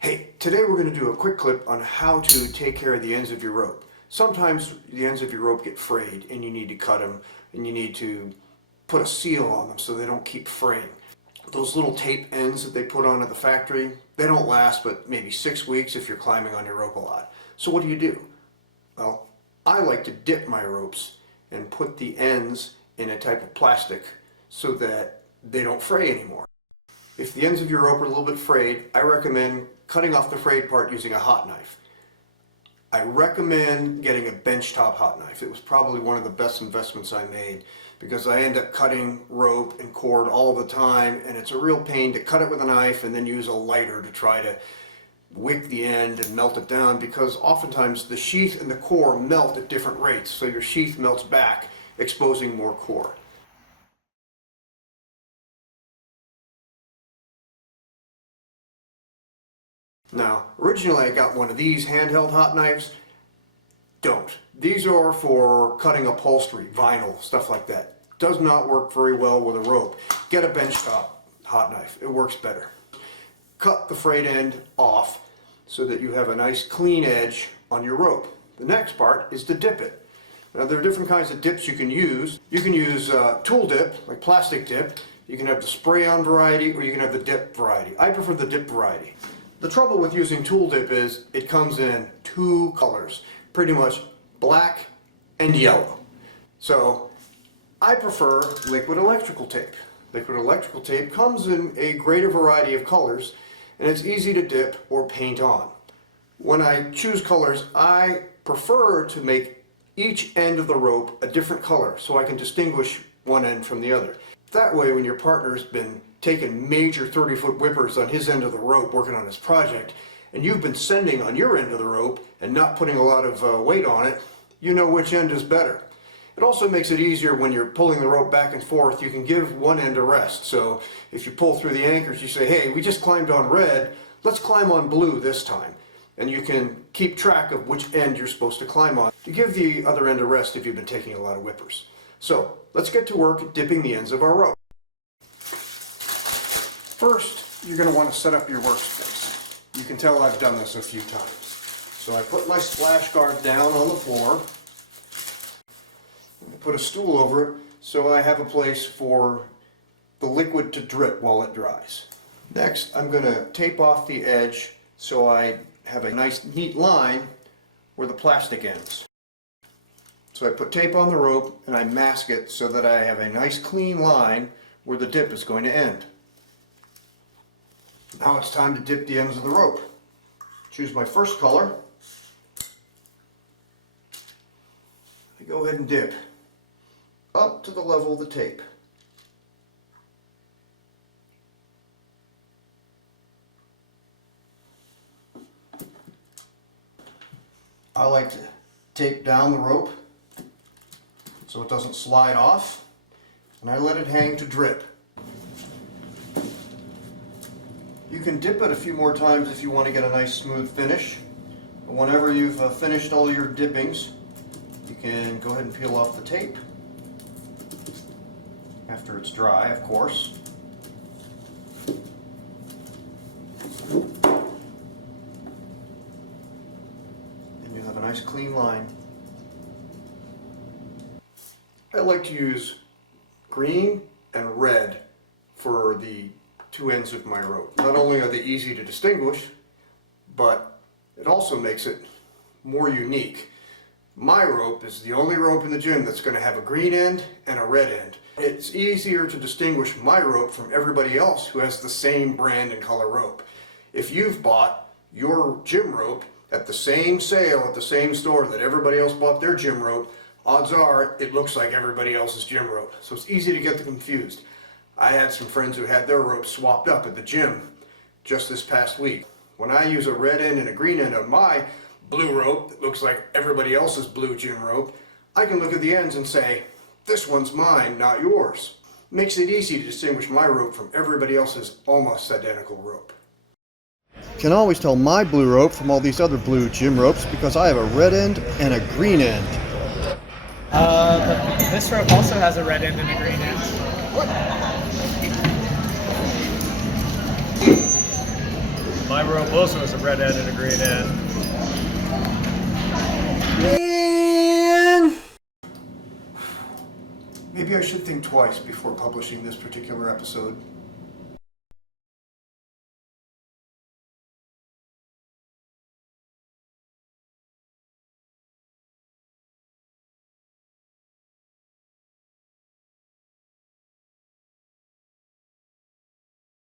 Hey, today we're going to do a quick clip on how to take care of the ends of your rope. Sometimes the ends of your rope get frayed and you need to cut them and you need to put a seal on them so they don't keep fraying. Those little tape ends that they put on at the factory, they don't last but maybe 6 weeks if you're climbing on your rope a lot. So what do? Well, I like to dip my ropes and put the ends in a type of plastic so that they don't fray anymore. If the ends of your rope are a little bit frayed, I recommend cutting off the frayed part using a hot knife. I recommend getting a benchtop hot knife. It was probably one of the best investments I made because I end up cutting rope and cord all the time, and it's a real pain to cut it with a knife and then use a lighter to try to wick the end and melt it down, because oftentimes the sheath and the core melt at different rates, so your sheath melts back, exposing more core. Now, originally I got one of these handheld hot knives. Don't. These are for cutting upholstery, vinyl, stuff like that. Does not work very well with a rope. Get a benchtop hot knife. It works better. Cut the frayed end off so that you have a nice clean edge on your rope. The next part is to dip it. Now, there are different kinds of dips you can use. You can use tool dip, like plastic dip. You can have the spray-on variety, or you can have the dip variety. I prefer the dip variety. The trouble with using tool dip is it comes in two colors, pretty much black and yellow. So I prefer liquid electrical tape. Liquid electrical tape comes in a greater variety of colors, and it's easy to dip or paint on. When I choose colors, I prefer to make each end of the rope a different color so I can distinguish one end from the other. That way, when your partner's been taking major 30-foot whippers on his end of the rope working on his project, and you've been sending on your end of the rope and not putting a lot of weight on it, you know which end is better. It also makes it easier when you're pulling the rope back and forth. You can give one end a rest. So if you pull through the anchors, you say, hey, we just climbed on red, let's climb on blue this time. And you can keep track of which end you're supposed to climb on to give the other end a rest if you've been taking a lot of whippers. So let's get to work dipping the ends of our rope. First, you're going to want to set up your workspace. You can tell I've done this a few times. So I put my splash guard down on the floor. I put a stool over it so I have a place for the liquid to drip while it dries. Next, I'm going to tape off the edge so I have a nice neat line where the plastic ends. So I put tape on the rope and I mask it so that I have a nice clean line where the dip is going to end. Now it's time to dip the ends of the rope. Choose my first color. I go ahead and dip up to the level of the tape. I like to tape down the rope so it doesn't slide off, and I let it hang to drip. You can dip it a few more times if you want to get a nice smooth finish. But whenever you've finished all your dippings, you can go ahead and peel off the tape. After it's dry, of course. And you have a nice clean line. I like to use green and red for the two ends of my rope. Not only are they easy to distinguish, but it also makes it more unique. My rope is the only rope in the gym that's going to have a green end and a red end. It's easier to distinguish my rope from everybody else who has the same brand and color rope. If you've bought your gym rope at the same sale at the same store that everybody else bought their gym rope, odds are it looks like everybody else's gym rope. So it's easy to get them confused. I had some friends who had their ropes swapped up at the gym just this past week. When I use a red end and a green end on my blue rope that looks like everybody else's blue gym rope, I can look at the ends and say, this one's mine, not yours. Makes it easy to distinguish my rope from everybody else's almost identical rope. Can always tell my blue rope from all these other blue gym ropes because I have a red end and a green end. This rope also has a red end and a green end. My rope also has a red end and a green end. Man! Maybe I should think twice before publishing this particular episode.